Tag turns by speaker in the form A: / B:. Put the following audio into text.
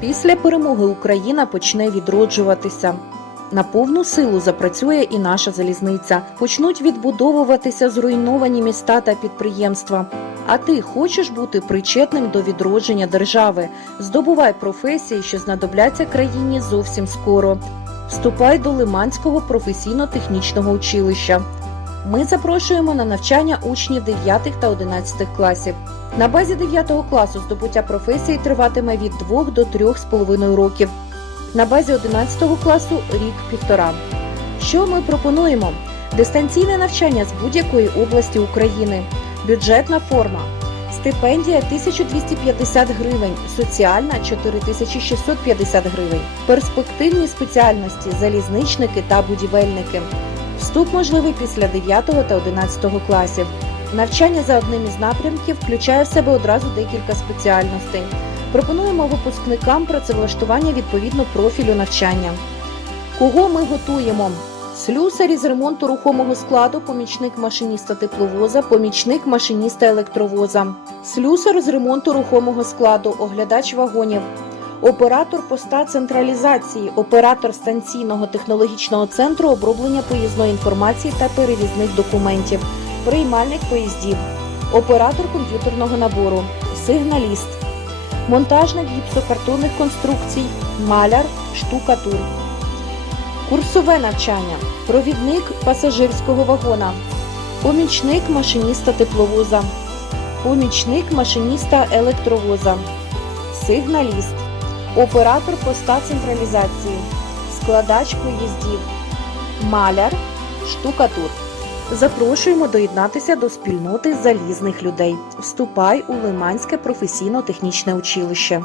A: Після перемоги Україна почне відроджуватися. На повну силу запрацює і наша залізниця. Почнуть відбудовуватися зруйновані міста та підприємства. А ти хочеш бути причетним до відродження держави? Здобувай професії, що знадобляться країні зовсім скоро. Вступай до Лиманського професійно-технічного училища. Ми запрошуємо на навчання учнів 9 та 11 класів. На базі 9 класу здобуття професії триватиме від 2 до 3,5 років. На базі 11 класу рік-півтора. Що ми пропонуємо? Дистанційне навчання з будь-якої області України, бюджетна форма, стипендія 1250 гривень, соціальна 4650 гривень, перспективні спеціальності залізничники та будівельники. Вступ можливий після 9 та 11 класів. Навчання за одним із напрямків включає в себе одразу декілька спеціальностей. Пропонуємо випускникам працевлаштування відповідно профілю навчання. Кого ми готуємо? Слюсарі з ремонту рухомого складу, помічник машиніста тепловоза, помічник машиніста електровоза, слюсар з ремонту рухомого складу, оглядач вагонів, оператор поста централізації, оператор станційного технологічного центру оброблення поїзної інформації та перевізних документів, приймальник поїздів, оператор комп'ютерного набору, сигналіст, монтажник гіпсокартонних конструкцій, маляр, штукатур. Курсове навчання, провідник пасажирського вагона, помічник машиніста тепловоза, помічник машиніста електровоза, сигналіст, оператор поста централізації, складач поїздів, маляр, штукатур. Запрошуємо доєднатися до спільноти залізних людей. Вступай у Лиманське професійно-технічне училище.